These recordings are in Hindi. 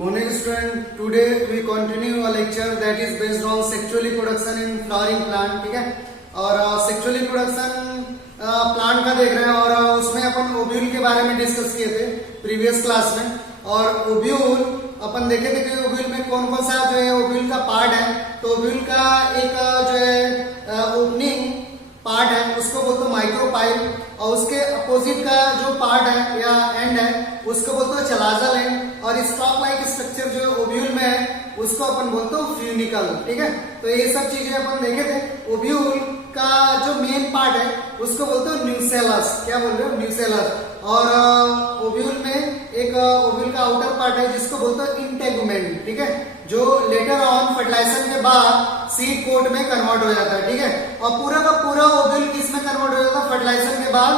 Morning student, today we continue a lecture that is based on sexual reproduction in flowering plant. ठीक है, और सेक्सुअल रिप्रोडक्शन प्लांट का देख रहे हैं और उसमें अपन ओव्यूल के बारे में डिस्कस किए थे प्रीवियस क्लास में। और ओव्यूल अपन देखे थे कि ओव्यूल में कौन कौन सा जो है ओव्यूल का पार्ट है। तो ओव्यूल का एक जो है ओपनिंग पार्ट है उसको बोलते हैं माइक्रोपाइल, और उसके अपोजिट का जो पार्ट है या एंड है उसको बोलते हैं चलाजल एंड, और स्टॉक लाइक स्ट्रक्चर जो ओव्यूल में है उसको अपन बोलते हैं फ्यूनिकल। ठीक है, तो ये सब चीजें अपन देखे थे। ओव्यूल का जो मेन पार्ट है उसको बोलते हैं न्यूसेलस। क्या बोल रहे हो? न्यूसेलस। और ओव्यूल में एक ओव्यूल का आउटर पार्ट है जिसको बोलते हैं इंटेगुमेंट। ठीक है, जो लेटर ऑन फर्टिलाइजेशन के बाद सीड कोट में कन्वर्ट हो जाता है। ठीक है, और पूरा का पूरा ओव्यूल किस में कन्वर्ट हो जाता है? फर्टिलाइजेशन के बाद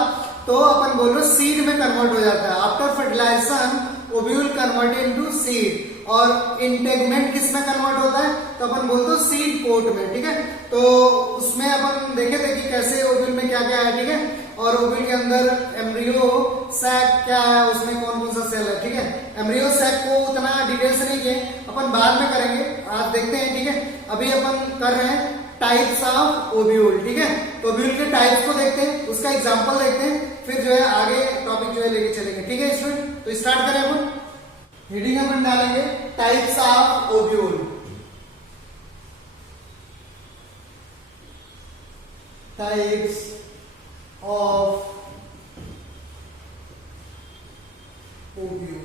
तो अपन बोल रहे सीड में कन्वर्ट हो जाता है। After fertilization ovule converted into seed. और इंटेगुमेंट किस में कन्वर्ट होता है? तो अपन बोलते हैं सीड कोट में। ठीक है, तो उसमें अपन देखे थे कि कैसे ओव्यूल में क्या क्या है। ठीक है, और ओव्यूल के अंदर एम्ब्रियो सैक क्या है, उसमें कौन कौन सा सेल है। ठीक है, एम्ब्रियो सैक को उतना डिटेल से नहीं किए, अपन बाद में करेंगे, आज देखते हैं। ठीक है, अभी अपन कर रहे हैं टाइप्स ऑफ ओव्यूल। ठीक है, तो ओव्यूल के टाइप्स को देखते हैं, उसका एग्जांपल देखते हैं, फिर जो है आगे टॉपिक जो है लेके चलेंगे। ठीक है स्टूडेंट, तो स्टार्ट करें अपन। हेडिंग अपन डालेंगे types of ovule. Types of ovule,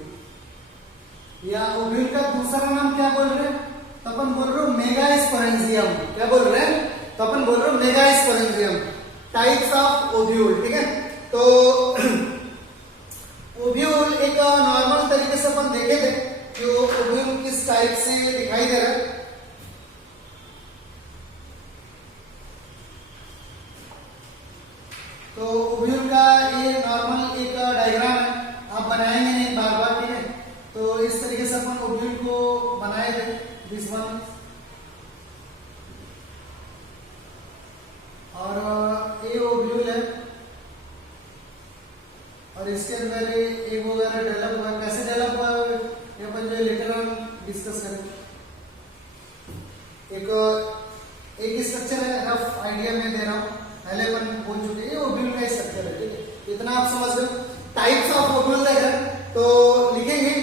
या ओव्यूल का दूसरा नाम क्या बोल रहे हैं? तो अपन बोल रहे हो मेगास्पोरेंजियम। क्या बोल रहे हैं? तो अपन बोल रहे हो मेगास्पोरेंजियम। Types of ovule. ठीक है, तो ओव्यूल एक नॉर्मल तरीके से अपन देखे थे कि ओव्यूल किस टाइप से दिखाई दे रहा है। तो ओव्यूल का ये नॉर्मल एक डायग्राम है, आप बनाएंगे नहीं बार बार। ठीक है, तो इस तरीके से अपन ओव्यूल को बनाए थे। दिस वन, और ये ओव्यूल है, और इसके अंदर एग वगैरह डेवलप हुआ। कैसे डेवलप हुआ ये अपन जो लेटर ऑन डिस्कस करेंगे। एक स्ट्रक्चर है, रफ आइडिया में दे रहा हूं, पहले अपन बोल चुके हैं। ये ओव्यूल का स्ट्रक्चर है। ठीक है, इतना आप समझ लो। टाइप्स ऑफ ओव्यूल देखें तो लिखेंगे,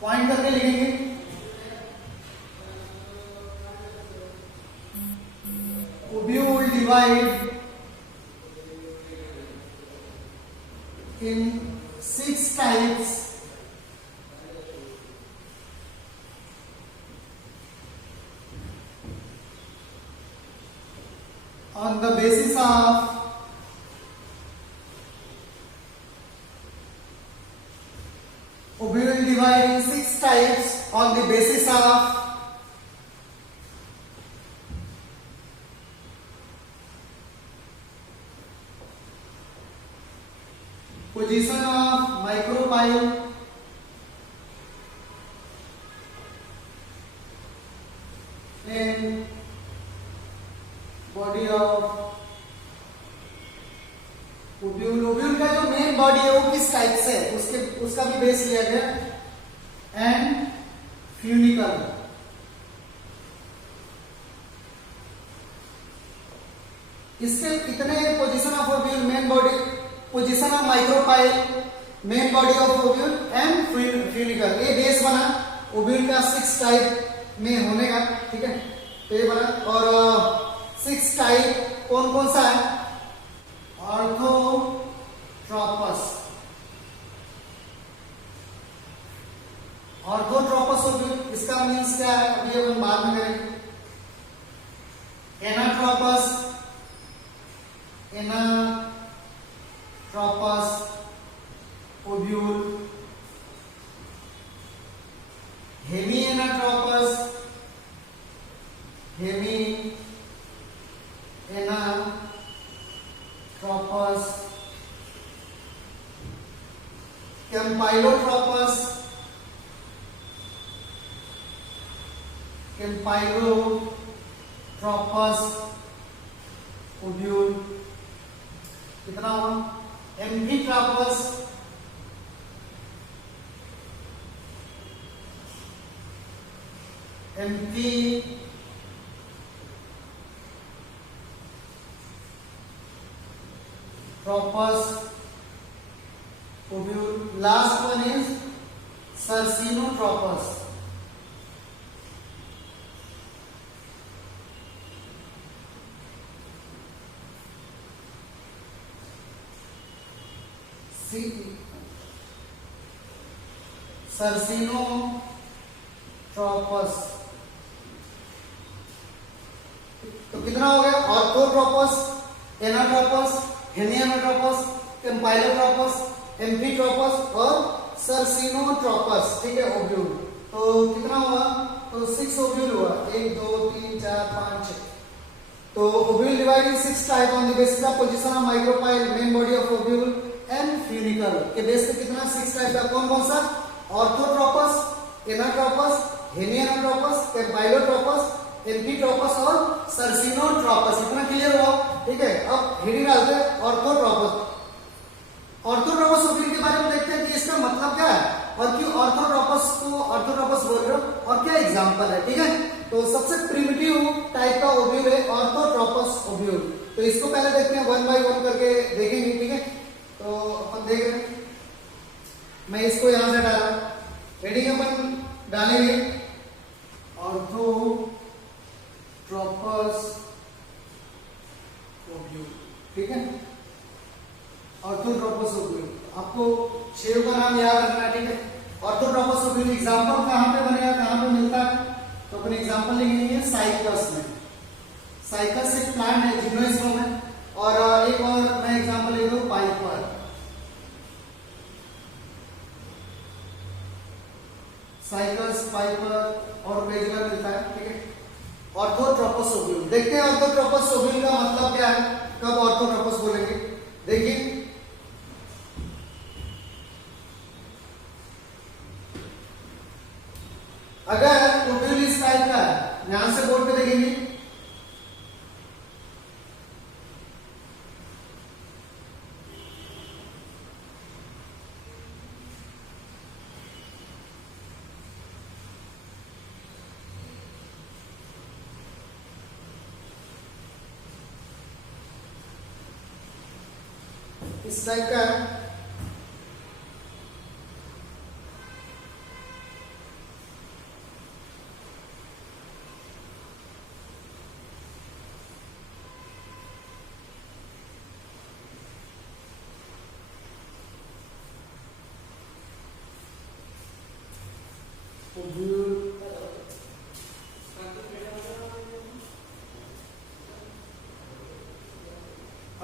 पॉइंट करके लिखेंगे। Ovule divide in 6 types on the basis of ovular divide in 6 types on the basis of position of micropyle, and body of ovule. Ovule का जो मेन बॉडी है वो किस टाइप से है उसका भी बेस लिया गया। एंड फ्यूनिकल, इसके कितने position of ovule, main body, position of micropyle, main body of ovule and funicle. ये बेस बना ओव्यूल का 6 टाइप में होने का। ठीक है, तो ये बना। और 6 टाइप कौन कौन सा है? ऑर्थोट्रोपस, ऑर्थोट्रोपस ओव्यूल, इसका मीन्स क्या है अभी अपन बाद में करेंगे। Anatropous, tropous ovule, hemi anatropous, hemi anatropous, campylotropous, campylotropous ovule. कितना हुआ? एम्फीट्रोपस, Amphitrophus ovule. Last one is Sarcinotrophus. Sarcinotrophus. तो कितना हो गया? ऑर्थोट्रोपस, एनाट्रोपस, हेमियानोट्रोपस, एम्पाइलोट्रोपस, एम्फीट्रोपस और सर्सिनोट्रोपस. ठीक है, ओव्यूल. तो कितना हुआ? तो 6 ओव्यूल हुआ. 1 2 3 4 5 6. तो ovule divide in 6 type on the basis of position of micropyle, main body of ovule and funicle. के बेस पे कितना 6 टाइप का? कौन कौन सा? ऑर्थोट्रोपस, एनाट्रोपस, हेमियानोट्रोपस, एम्पाइलोट्रोपस, एम्फीट्रोपस और सर्सिनोट्रोपस. इतना क्लियर हुआ? ठीक है. अब हेडिंग डालते हैं ऑर्थोट्रोपस. ऑर्थोट्रोपस ओव्यूल के बारे में देखते हैं कि इसका मतलब क्या है और क्यों ऑर्थोट्रोपस को ऑर्थोट्रोपस बोल रहे हो और क्या एग्जांपल है. ठीक है. तो सबसे प्रिमिटिव टाइप का ओव्यूल है ऑर्थोट्रोपस ओव्यूल. तो इसको पहले देखते हैं, 1 बाय 1 करके देखेंगे. ठीक है. तो अपन देख रहे हैं, मैं इसको यहां से डाल रहा हूं. हेडिंग अपन डालेंगे ऑर्थोट्रोपस ओव्यूल. ठीक है. ऑर्थोट्रोपस ओव्यूल आपको शेव का नाम याद रखना है. ठीक है. ऑर्थोट्रोपस ओव्यूल एग्जांपल कहां पे बनेगा, कहां पे मिलता है? तो अपन एग्जांपल लिखेंगे साइकस में. साइकस एक प्लांट है, जिम्नोस्पर्म है. और एक और मैं एग्जांपल ले लूं पाइपर. साइकस, पाइपर और कई जगह मिलता है. ठीक है. ऑर्थोट्रोपस ओव्यूल देखते हैं. ऑर्थोट्रोपस ओव्यूल का मतलब क्या है, कब ऑर्थोट्रोपस बोलेंगे? देखिए, अगर ओव्यूल इस टाइप का है, यहां से बोर्ड पे देखेंगे, इस टाइप का है.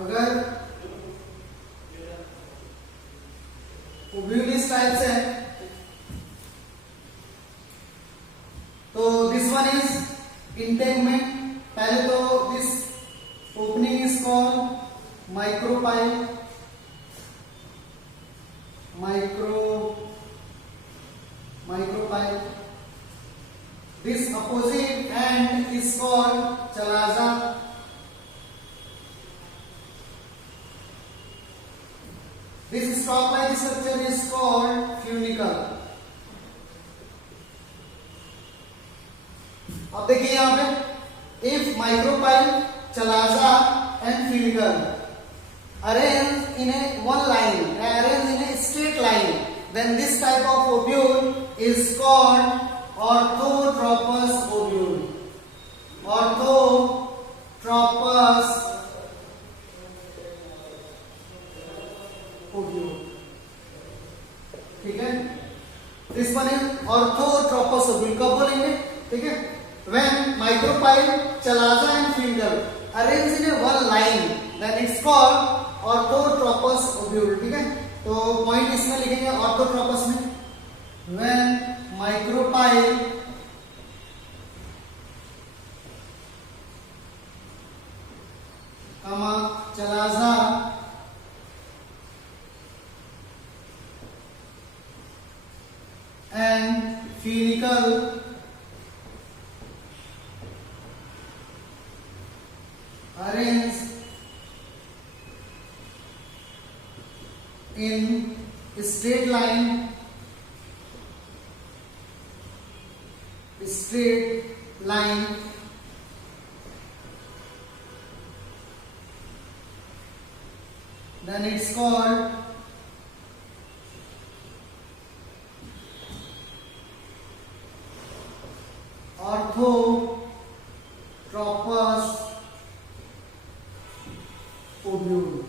अगर ओव्यूल इस टाइप से है तो दिस वन इज इंटेगमेंट. पहले तो this opening is called micropyle. Micropyle. This opposite and is called chalaza. This stalk-like structure is called funicle. अब देखिए यहां पे, if micropyle, chalaza and funicle arrange in a one line, arrange in a straight line, then this type of ovule is called orthotropous ovule. Orthotropous ovule. ठीक है. This one is orthotropous ovule. कब बोलेंगे? ठीक है. When micropyle, chalaza and finger arrange in a one line, then it's called orthotropous ovule. ठीक है. तो पॉइंट इसमें लिखेंगे ऑर्थोट्रोपस में, व्हेन माइक्रोपाइल कमा chalaza and funicle arrange in straight line straight line then it's called orthotropous ovule.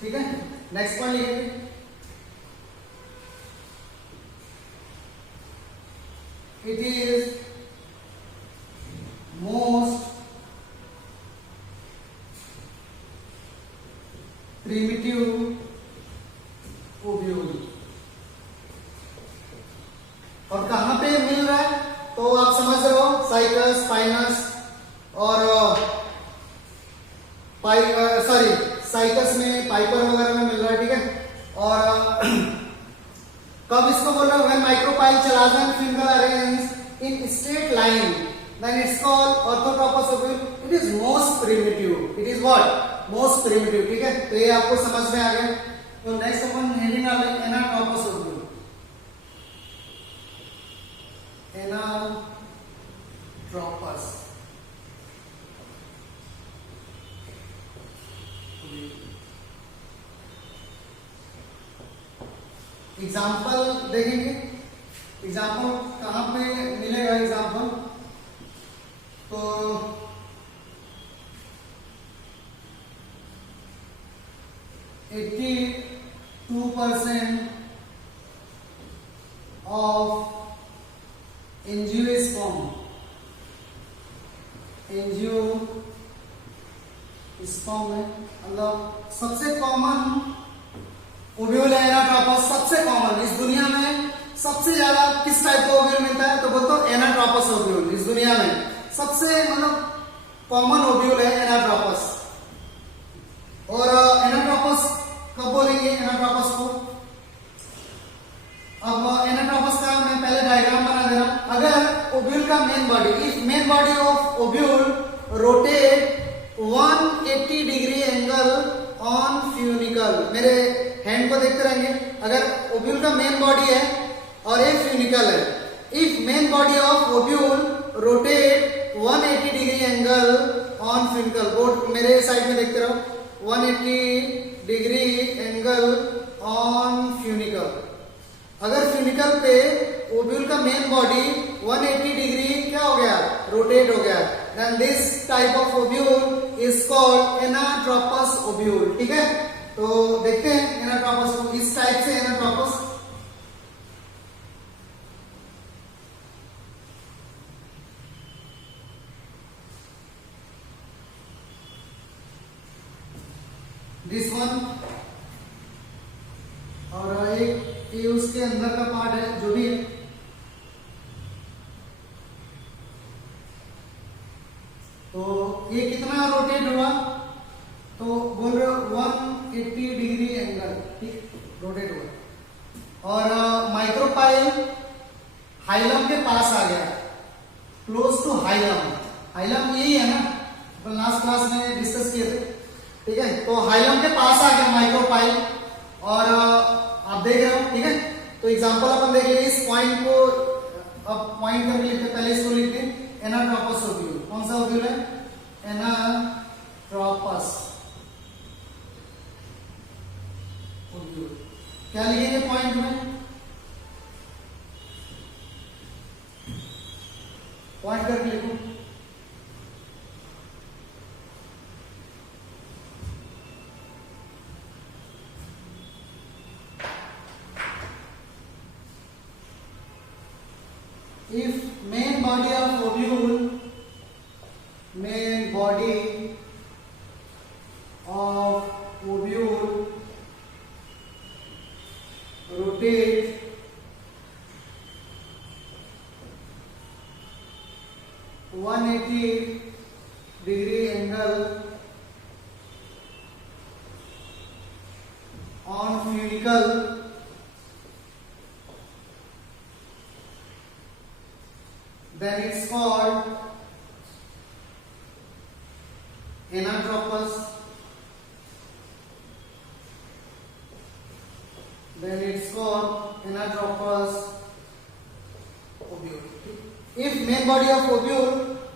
ठीक है, नेक्स्ट पॉइंट लिखेंगे it is most primitive ovule. और कहां पे मिल रहा है तो आप समझ रहे हो, साइकस, स्पाइनस और साइकस में, पाइपर वगैरह में मिल रहा है, ठीक है। और कब इसको बोल रहे हो, when micropyle chalaza finger arrange in straight line then it's called orthotropous ovule. It is most primitive. It is what? Most primitive, ठीक है। तो ये आपको समझ में आ गया. तो नेक्स्ट अपन हेडिंग डाल रहे हैं एनाट्रोपस ओव्यूल. एनाट्रोपस एग्जाम्पल देखेंगे. एग्जाम्पल कहां पे मिलेगा एग्जाम्पल? तो 82% of एंजियोस्पर्म में मतलब सबसे कॉमन ओव्यूल है एनाट्रोपस. सबसे कॉमन इस दुनिया में सबसे ज्यादा किस टाइप का ओव्यूल मिलता है तो बोलते हो एनाट्रोपस ओव्यूल. इस दुनिया में सबसे मतलब कॉमन ओव्यूल है एनाट्रोपस. और एनाट्रोपस कब बोलेंगे एनाट्रोपस को? अब एनाट्रोपस का मैं पहले डायग्राम बना दे रहा हूं. अगर ओव्यूल का main body, if main body of ovule rotate 180 degree angle on funicle. मेरे हैंड को देखते रहेंगे. अगर ओव्यूल का मेन बॉडी है और एक फ्यूनिकल है, if main body of ovule rotate 180 degree angle on funicle. Board मेरे साइड में देखते रहो. 180 डिग्री एंगल ऑन फ्यूनिकल. अगर फ्यूनिकल पे ओव्यूल का मेन बॉडी 180 डिग्री क्या हो गया? रोटेट हो गया. Then this type of ovule is called anatropous ovule. ठीक है, तो देखते हैं एनाट्रोपस को. इस टाइप से एनाट्रोपस दिस वन, और एक ये उसके अंदर का पार्ट है जो भी है. तो ये कितना रोटेट हुआ तो बोल रहे हो 180 डिग्री एंगल. ठीक, रोटेट हुआ. और माइक्रोपाइल हाइलम के पास आ गया, क्लोज टू हाइलम. हाइलम यही है ना, अपन लास्ट क्लास में डिस्कस किए थे. ठीक है, तो हाइलम के पास आ गया माइक्रोपाइल और आप देख रहे हो. ठीक है, तो एग्जांपल अपन देख लेंगे. इस पॉइंट को अब पॉइंट करके लिखते, पहले इसको लिखते हैं एनाट्रोपस ओव्यूल. कौन सा ओव्यूल है? Anatropous ovule. क्या लिखेंगे पॉइंट में? पॉइंट करके लिखो. If main body of ovule rotate 180 degree angle on funicle, then it's called anatropus. Then it's called anatropus if main body of ovule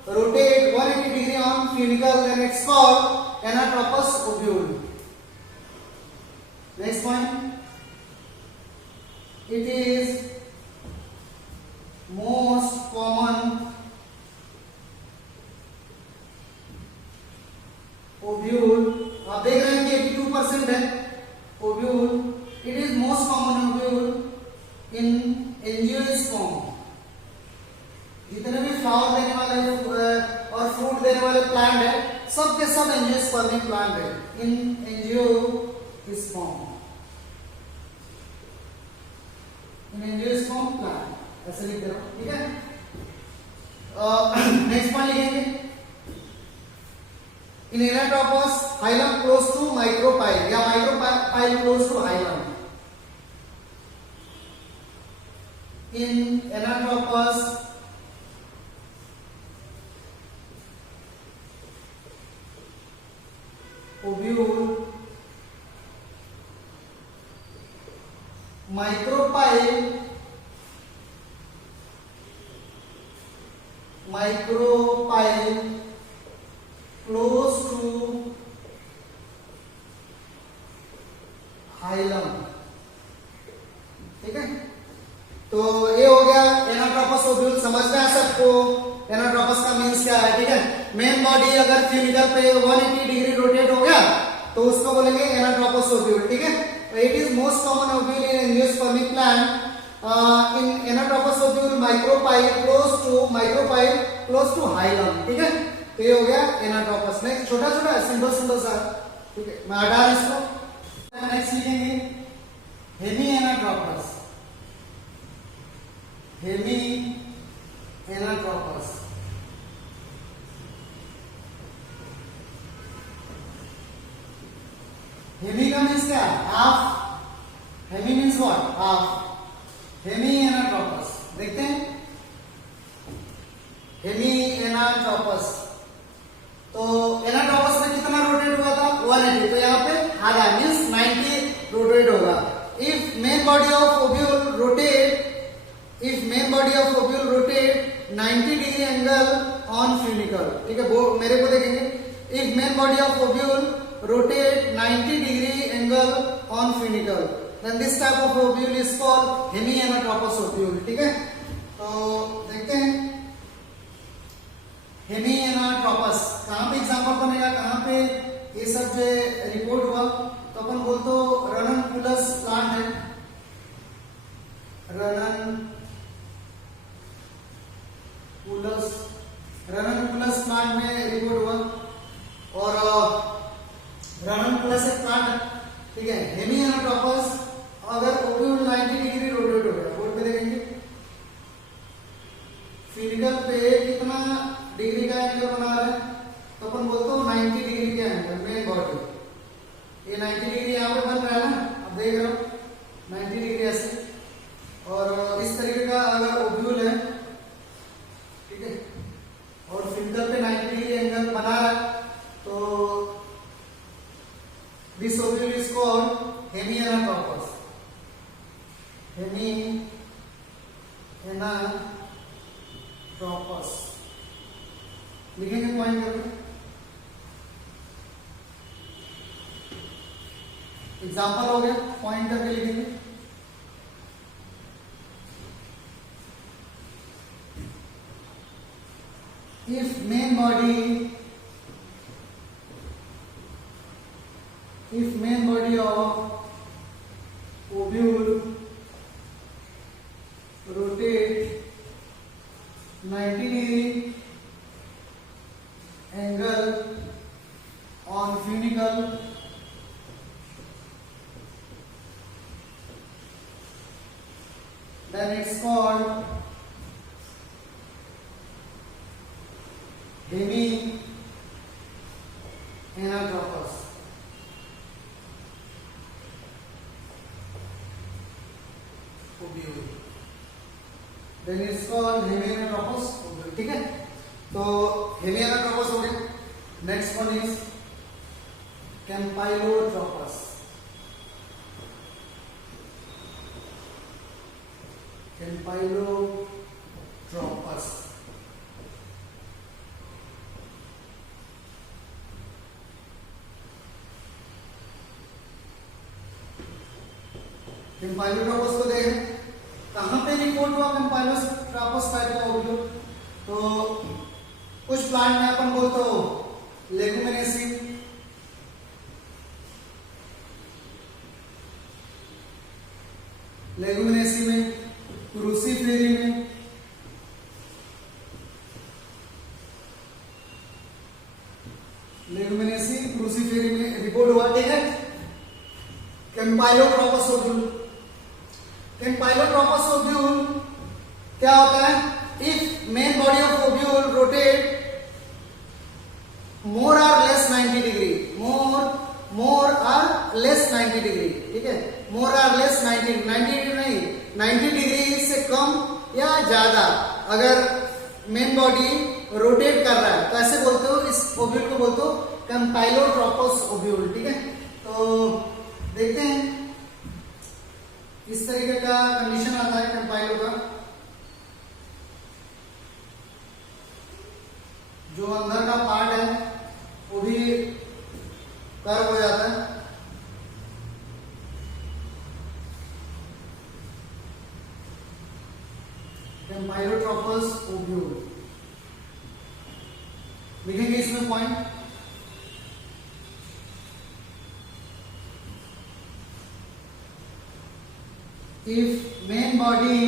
rotate 180 degree on funicle, then it's called anatropous ovule. Next point, it is most common ovule. आप देख रहे हैं कि 82% है ovule. It is most common ovule in angiosperm. जितने भी फ्लावर देने वाले और फ्रूट देने वाले प्लांट है, सब के सब एंजियोस्पर्मिक प्लांट है. इन एंजियोस्पर्म, इन एंजियोस्पर्म प्लांट ऐसे लिख दे रहा हूं. ठीक है. नेक्स्ट पॉइंट लिखेंगे. In anatropous, hilum close to micropyle या micropyle close to hilum. In anatropous, ovule, micropyle close to hilum. ठीक है. तो ये हो गया एनाट्रोपस ओव्यूल. समझ में आ सबको एनाट्रोपस का मीन्स क्या है. ठीक है. मेन बॉडी अगर फ्यूनिकल पे 180 डिग्री रोटेट हो गया तो उसको बोलेंगे एनाट्रोपस ओव्यूल. ठीक है. It is most common ovule in angiospermic plant. In anatropous ovule micropyle close to hilum. ठीक है. तो ये हो गया एनाट्रोपस. नेक्स्ट छोटा छोटा सिंपल सा. ठीक है. मैं हटा इसको. नेक्स्ट लिखेंगे hemi anatropous. Hemi anatropous. Hemi का मीन्स क्या? Half. Hemi means what? Half. Hemi anatropous देखते हैं. Hemy anatropous. तो एनाट्रोपस में कितना रोटेट हुआ था? 180. तो यहाँ पे आधा मीन्स 90 रोटेट होगा. If main body of ovule rotate 90 degree angle on funicle. ठीक है. मेरे को देखेंगे. If main body of ovule rotate 90 degree angle on funicle, then this type of ovule is called hemianatropous ovule. ठीक है. तो देखते हैं hemianatropous कहाँ पे एग्जाम्पल बनेगा, कहाँ पे ये सब जो रिपोर्ट हुआ. तो अपन बोलते रननकुलस प्लांट है. रननकुलस प्लांट में रिपोर्ट हुआ. और रननकुलस एक प्लांट है. ठीक है. हेमिएनाट्रोपस अगर ओव्यूल 90 डिग्री रोटेट हो गया, बोर्ड पे देखेंगे फिनिकल पे कितना डिग्री का एंगल बना रहा है. तो अपन बोलते हो 90 डिग्री का एंगल मेन बॉडी. ये 90 डिग्री यहाँ पे बन रहा है ना, आप देख रहे हो 90 डिग्री ऐसे. और इस तरीके का अगर ओव्यूल है, ठीक है, और फिनिकल पे 90 डिग्री एंगल बना रहा है, तो this ovule is called hemianatropous. Hemianatropous लिखेंगे पॉइंट करके. एग्जाम्पल हो गया, पॉइंट करके लिखेंगे. If main body of ovule rotate 90 degree angle on funicle, then it's called hemianatropous. Then it's called hemianatropous ovule. ठीक है. तो hemianatropous हो गया. Next one is campylotropous. campylotropous कैम्पाइलोट्रोपस को देखें कहां पे रिपोर्ट हुआ कैम्पाइलोट्रोपस टाइप का ओब्यूल। तो कुछ प्लांट में अपन बोलते हो लेगुमिनेसी, लेगुमिनेसी में, क्रूसीफेरी में, लेगुमिनेसी क्रूसीफेरी में रिपोर्ट हुआ, ठीक है। कैम्पाइलोट्रोपस ओब्यूल, कैम्पाइलोट्रोपस ओब्यूल क्या होता है? If main body of ovule rotate more or less 90 degree, more or less 90 degree, ठीक है। मोर और लेस 90 डिग्री नहीं, 90 डिग्री से कम या ज्यादा अगर मेन बॉडी रोटेट कर रहा है तो ऐसे बोलते हो, इस ओब्यूल को बोलते हो कैम्पाइलोट्रोपस ओब्यूल, ठीक है। तो देखते हैं इस तरीके का कंडीशन आता है कैम्पाइलो का, जो अंदर का पार्ट है वो भी कर्व हो जाता है। कैम्पाइलोट्रोपस ओब्यूल लिखेंगे इसमें point. If main body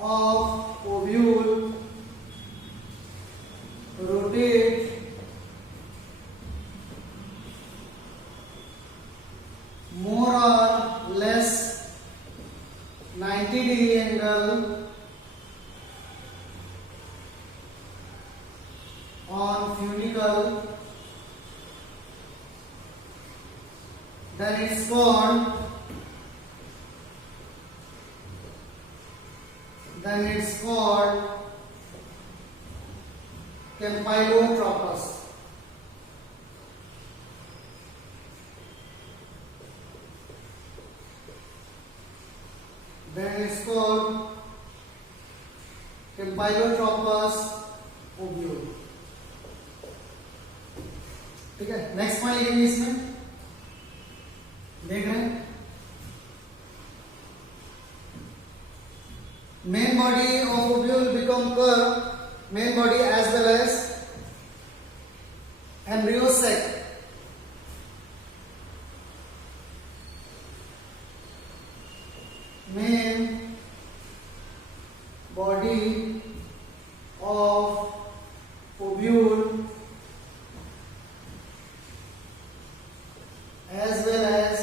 of ovule rotate more or less 90 degree angle on funicle, then it's called campylotropous. Then it's called campylotropous ovule, ठीक है। नेक्स्ट पॉइंट लिखेंगे इसमें, देख रहे हैं main body of ovule become curved, main body as well as embryo sac, main body of ovule as well as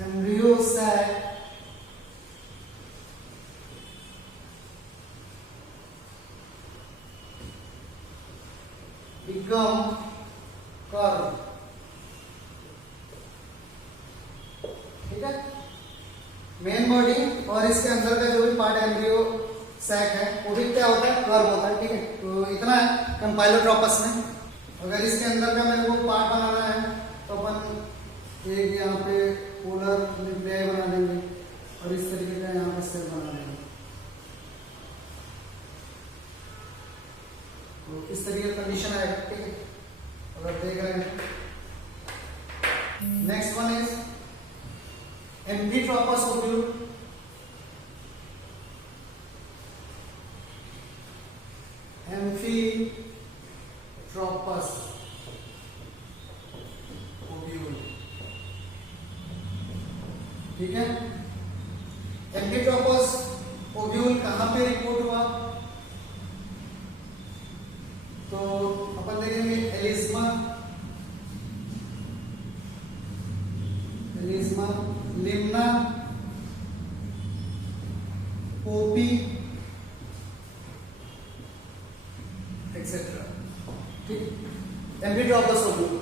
embryo sac become curved, ठीक है। मेन बॉडी और इसके अंदर का जो भी पार्ट एम्ब्रियो सैक है वो भी क्या होता है? कर्व होता है, ठीक है। तो इतना है कैम्पाइलोट्रोपस में। अगर इसके अंदर का मेरे को पार्ट बनाना है तो अपन एक यहाँ पे पोलर न्यूक्लियाई बना देंगे और इस तरीके का यहाँ पे सेल बना देंगे। तो इस तरीके का कंडीशन आएगा, ठीक है। अगर देख रहे हैं next one is amphitropous ovule. Amphitropous ovule, ठीक है। एम्फीट्रोपस ओब्यूल कहां पे रिपोर्ट हुआ? तो अपन देखेंगे एलिज्मा, लिम्ना, पोपी एक्सेट्रा, ठीक। एम्फीट्रोपस ओब्यूल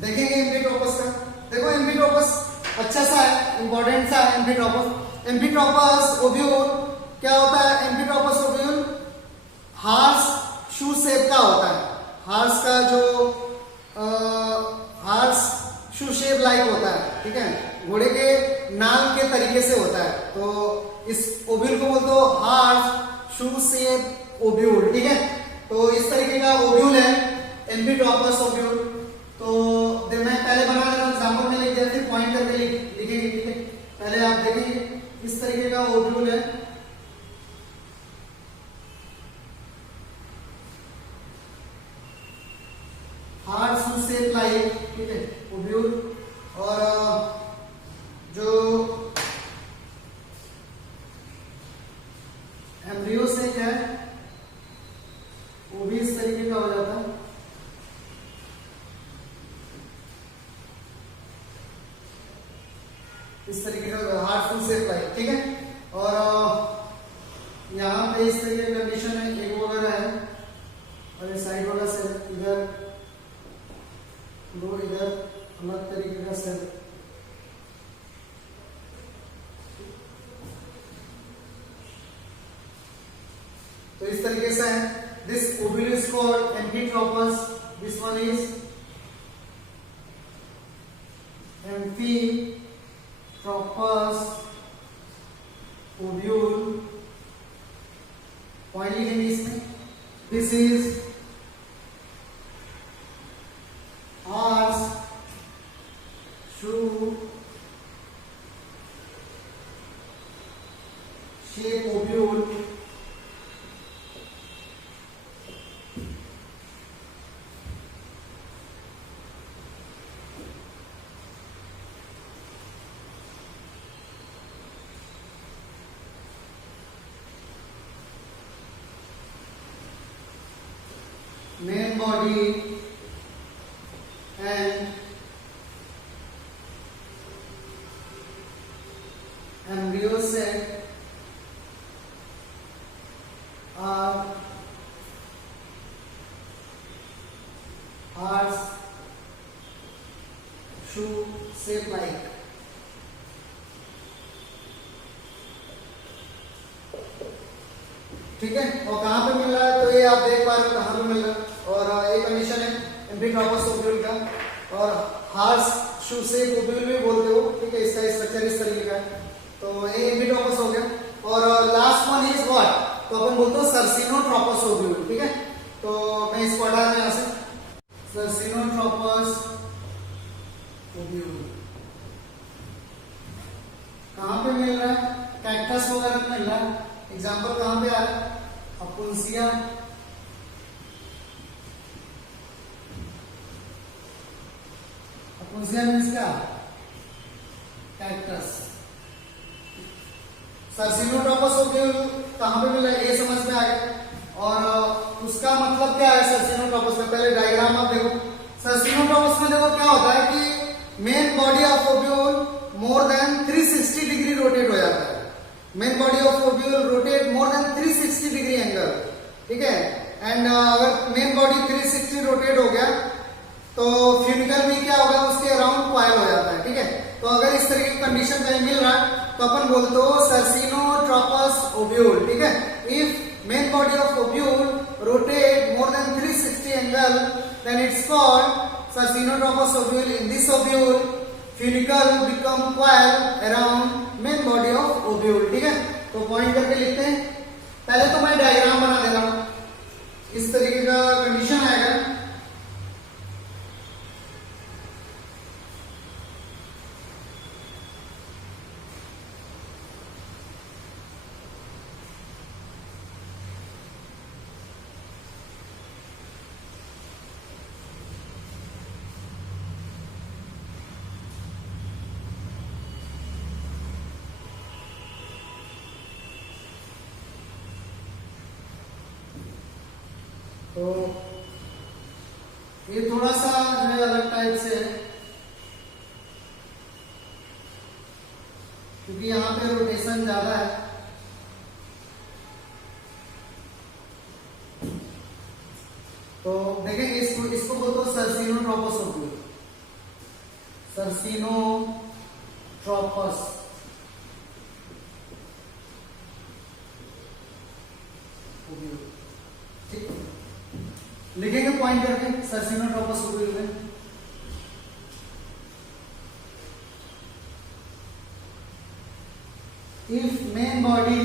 देखेंगे। एम्फीट्रोपस का देखो, एम्फीट्रोपस अच्छा सा है, इंपॉर्टेंट सा है एम्फीट्रोपस। एम्फीट्रोपस ओब्यूल क्या होता है? एम्फीट्रोपस ओब्यूल हार्स शू शेप का होता है। हार्स का जो हार्स शू शेप लाइक होता है, ठीक है। घोड़े के नाल के तरीके से होता है। तो इस ओब्यूल को बोलते हो हार्स शू शेप ओब्यूल, ठीक है। तो इस तरीके का ओव्यूल है, एम्फीट्रॉपस ओव्यूल। तो मैं पहले बना दे रहा हूं, एग्जांपल में लिख दिया, फिर पॉइंट करके लिखेंगे, ठीक है। पहले आप देखेंगे इस तरीके का ओव्यूल है, हार्ड शू शेप लाइक, ठीक है, ओव्यूल। और जो एम्ब्रियो से क्या है, वो भी इस तरीके का हो जाता है। इस तरीके का हार्ड शू शेप लाइक, ठीक है। और यहाँ पे इस तरीके की कंडीशन है, एक वगैरह है, और ये साइड वाला सेल इधर दो, इधर अलग तरीके का सेल। तो इस तरीके से है। This ovule is called amphitropous, this one is amphitropous ovule, point लिखेंगे इसमें। This is horseshoe shape ovule, main body and embryo set are hearts shoe shape like। ठीक है, और कहाँ पे मिल रहा है, तो ये आप देख पा रहे हो कहाँ पे मिल रहा है। और ये कंडीशन है एम्फीट्रॉपस ओव्यूल का, और हार्स शू शेप ओव्यूल भी बोलते हो, ठीक है। इसका स्ट्रक्चर इस तरीके का है, तो ये एम्फीट्रॉपस हो गया। और लास्ट वन इज व्हाट, तो अपन बोलते हो सर्सिनोट्रॉपस ओव्यूल, ठीक है। तो मैं इसको हटा रहा हूं यहां से, सर्सिनोट्रॉपस ओव्यूल कहाँ पे मिल रहा है, कैक्टस वगैरह में मिल रहा है। एग्जाम्पल कहां पे आ रहा है, अपुंसिया, अपुंसिया मीन्स क्या, कैक्टस। सर्सिनोट्रॉपस ओव्यूल कहां पे मिल रहा है, ये समझ में आ गया। और उसका मतलब क्या है सर्सिनोट्रॉपस का, पहले डायग्राम आप देखो। सर्सिनोट्रॉपस में देखो क्या होता है कि main body of ovule more then 360 degree rotate हो जाता है। Main body of ovule rotate more then 360 degree angle, ठीक है। एंड अगर मेन बॉडी 360 रोटेट हो गया तो फ्यूनिकल भी क्या होगा, उसके अराउंड कॉइल हो जाता है, ठीक है। तो अगर इस तरह की कंडीशन कहीं मिल रहा है तो अपन बोलते हो सर्सिनोट्रॉपस ओव्यूल, ठीक है। If main body of ovule rotate more then 360 angle then it's called circinotropous ovule. In this ovule funicle become coil around main body of ovule, ठीक है। तो पॉइंट करके लिखते हैं। पहले तो मैं डायग्राम बना दे रहा हूं, इस तरीके का कंडीशन आएगा। तो ये थोड़ा सा जो है अलग टाइप से है, क्योंकि यहाँ पे रोटेशन ज्यादा है। तो देखेंगे इसको बोलते हो सर्सिनोट्रॉपस ओव्यूल, सर्सिनोट्रॉपस ओव्यूल, ठीक। लिखेंगे पॉइंट करके सर्सिनोट्रॉपस ओव्यूल में। If main body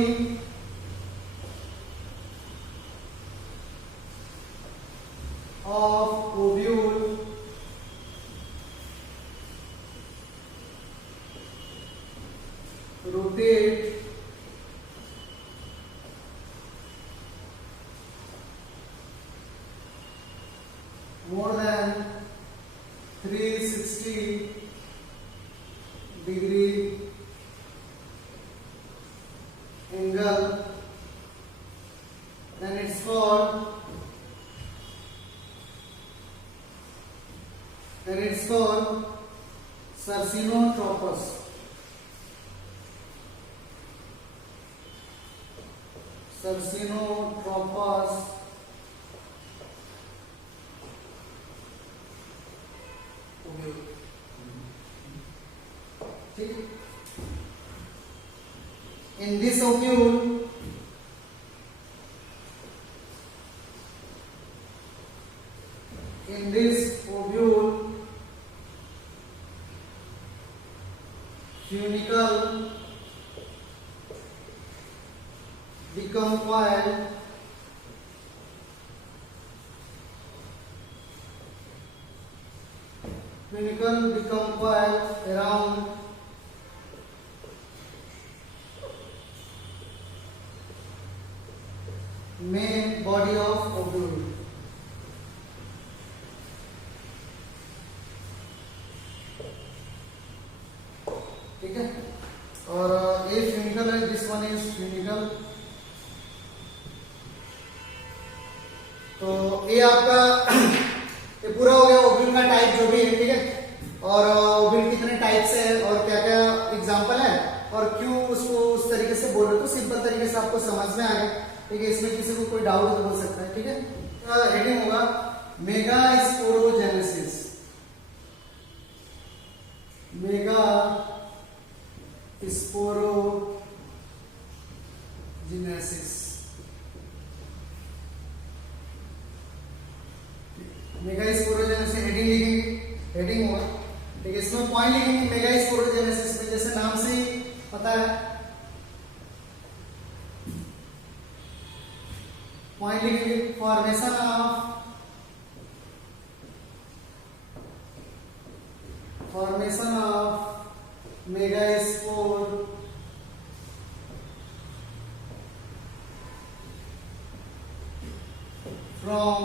and it's called Sarcinotropus. Sarcinotropus ovule. ठीक है. In this ovule, funicle become coiled around main body of ovule. ठीक है. और ये फ्यूनिकल है, दिस वन इज फ्यूनिकल. तो ये आपका ये पूरा हो गया ओव्यूल का टाइप जो भी है. ठीक है. और ओव्यूल कितने टाइप से है और क्या क्या एग्जांपल है और क्यों उसको उस तरीके से बोल रहे तो सिंपल तरीके से आपको समझ में आ गया. ठीक है. इसमें किसी को कोई डाउट तो हो सकता है. ठीक है. हेडिंग होगा mega sporogenesis. Mega sporogenesis. Mega sporogenesis heading लिखेंगे. हेडिंग होगा. ठीक है. इसमें पॉइंट लिखेंगे. मेगा स्पोरोजेनेसिस में जैसे नाम से ही पता है पॉइंट लिखेंगे. Formation of megaspore from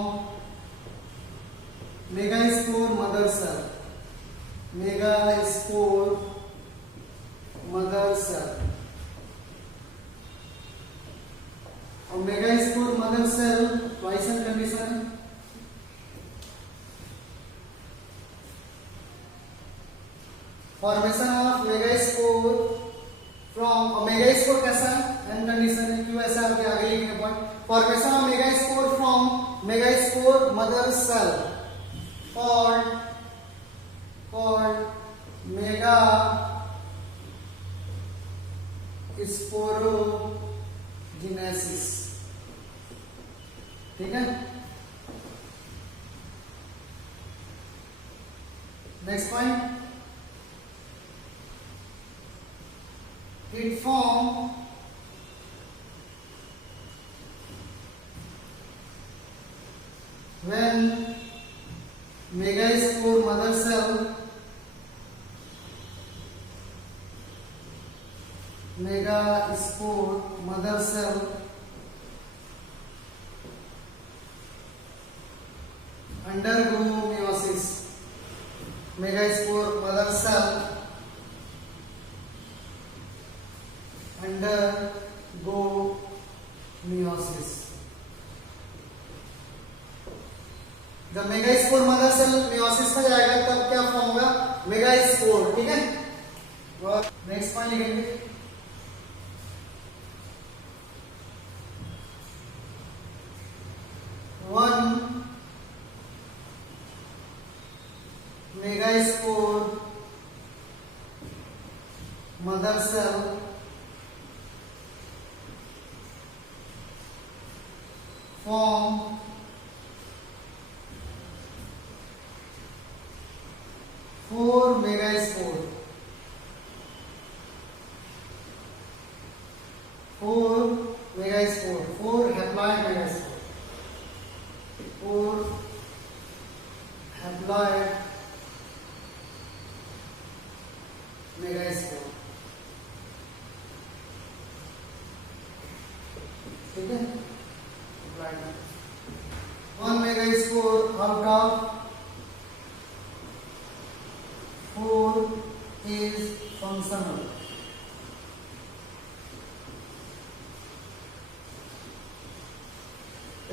megaspore mother cell. Megaspore mother cell. और megaspore mother cell twice and condition है. Formation of megaspore from megaspore कैसा है एंड कंडीशन है. क्यों ऐसा है आगे लिखने point. Formation of megaspore from megaspore mother cell called mega sporogenesis. ठीक है. Next point. It form when megaspore mother cell undergo meiosis. Megaspore mother cell undergo meiosis. जब मेगास्पोर मदर सेल meiosis में जाएगा तब क्या फॉर्म होगा मेगास्पोर. ठीक है. नेक्स्ट पॉइंट लिखेंगे. One megaspore mother cell form four megaspore. Four haploid megaspore. Four haploid megaspore. ठीक है. One megaspore out of four is functional.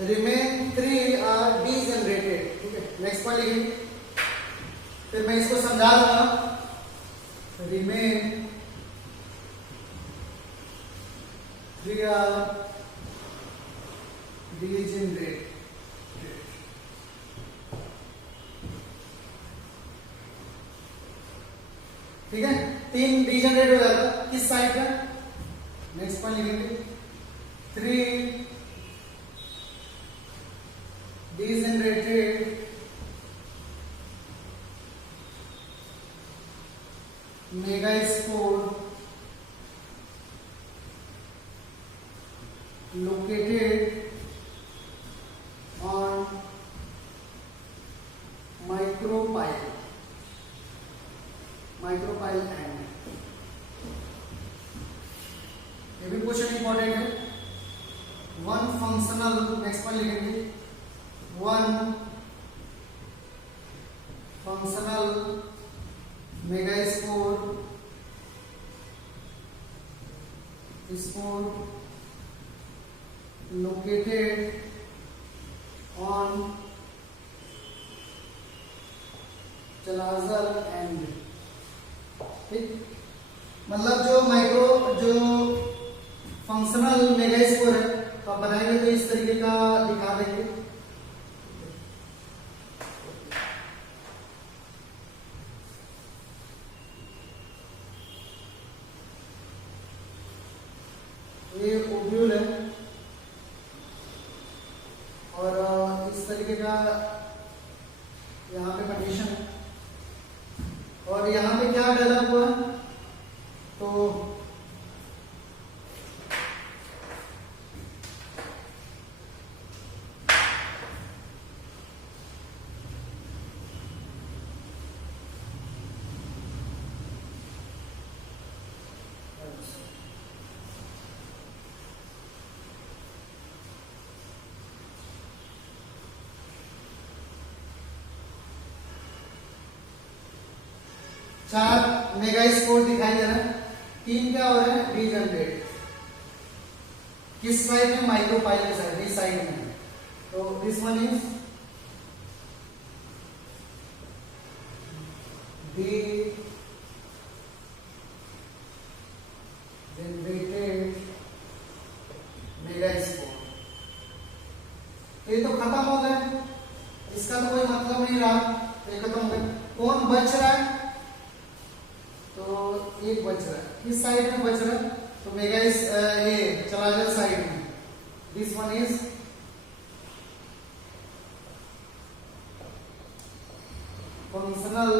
Remain three are degenerated. ठीक है. नेक्स्ट पॉइंट लिखेंगे. फिर मैं इसको समझा दूंगा। Remain 3 are degenerate. ठीक है, 3 डीजेनरेट हो जाता किस साइड का, नेक्स्ट पॉइंट लिखेंगे 3 degenerated megaspore located on micropyle end। ये भी क्वेश्चन इंपॉर्टेंट है। वन फंक्शनल, नेक्स्ट पर लिखेंगे one functional megaspore located on chalazal end. ठीक, मतलब जो फंक्शनल मेगास्पोर है तो आप बनाएंगे तो इस तरीके का दिखा देंगे। ये ओब्यूल है और इस तरीके का यहाँ पे कंडीशन है और यहाँ पे क्या डेवलप हुआ तो चार मेगास्पोर दिखाई दे रहा है, 3 क्या हो रहा है डीजेनरेट। किस साइड में, माइक्रोपाइल के साइड, इस साइड में। तो this one is degenerated megaspore. ये तो खत्म हो गए, इसका तो कोई मतलब नहीं रहा, ये खत्म हो गए। कौन बच रहा है तो एक बच रहा है, किस साइड में बच रहा है तो मेगाइस ये चलाजल साइड में। This one is functional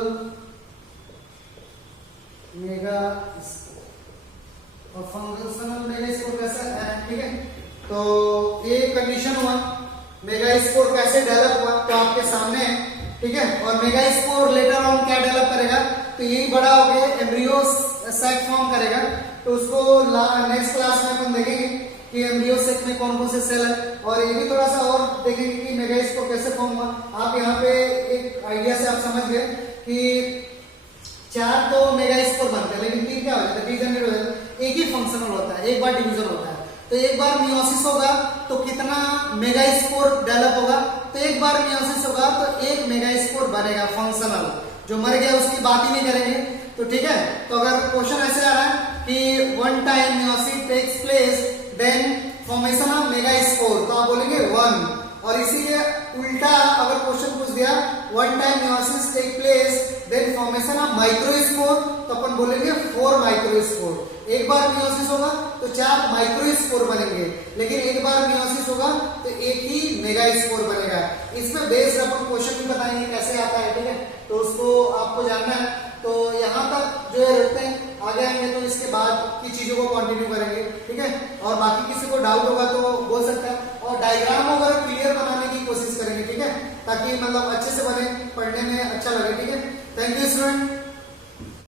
megaspore और फंक्शनल मेगास्पोर कैसा है। ठीक है, तो ये कंडीशन हुआ, मेगास्पोर कैसे डेवलप हुआ तो आपके सामने है। ठीक है, और मेगास्पोर लेटर ऑन क्या डेवलप करेगा तो यही बड़ा हो गया एम्ब्रियो सैक फॉर्म करेगा। तो उसको नेक्स्ट क्लास में अपन देखेंगे कि एम्ब्रियो सैक में कौन कौन से सेल है और ये भी थोड़ा सा और देखेंगे कि मेगास्पोर कैसे फॉर्म हुआ। आप यहाँ पे एक आइडिया से आप समझ गए कि 4 तो मेगास्पोर बनते हैं लेकिन 3 क्या हो जाता है डीजेनरेट हो जाता है। एक ही फंक्शनल होता है, एक बार डिवीजन होता है। तो एक बार मियोसिस होगा तो कितना मेगास्पोर डेवलप होगा तो एक बार मियोसिस होगा तो एक मेगास्पोर बनेगा फंक्शनल। जो मर गया उसकी बात ही नहीं करेंगे। तो ठीक है, तो अगर क्वेश्चन ऐसे आ रहा है कि one time meiosis takes place then formation of megaspore तो आप बोलेंगे 1। और इसी के उल्टा अगर क्वेश्चन पूछ दिया one time meiosis take place then formation of microspore तो अपन बोलेंगे 4 माइक्रोस्पोर। एक बार मियोसिस होगा तो 4 माइक्रोस्पोर बनेंगे, लेकिन एक बार मियोसिस होगा तो एक ही मेगास्पोर बनेगा। इसमें बेस्ड अपन क्वेश्चन भी बताएंगे कैसे आता है। ठीक है, तो उसको आपको जानना है। तो यहाँ तक जो है रखते हैं, आगे आएंगे तो इसके बाद की चीजों को कंटिन्यू करेंगे। ठीक है, और बाकी किसी को डाउट होगा तो बोल सकता है और डायग्राम वगैरह क्लियर बनाने की कोशिश करेंगे। ठीक है, ताकि मतलब अच्छे से बने, पढ़ने में अच्छा लगे। ठीक है, थैंक यू स्टूडेंट।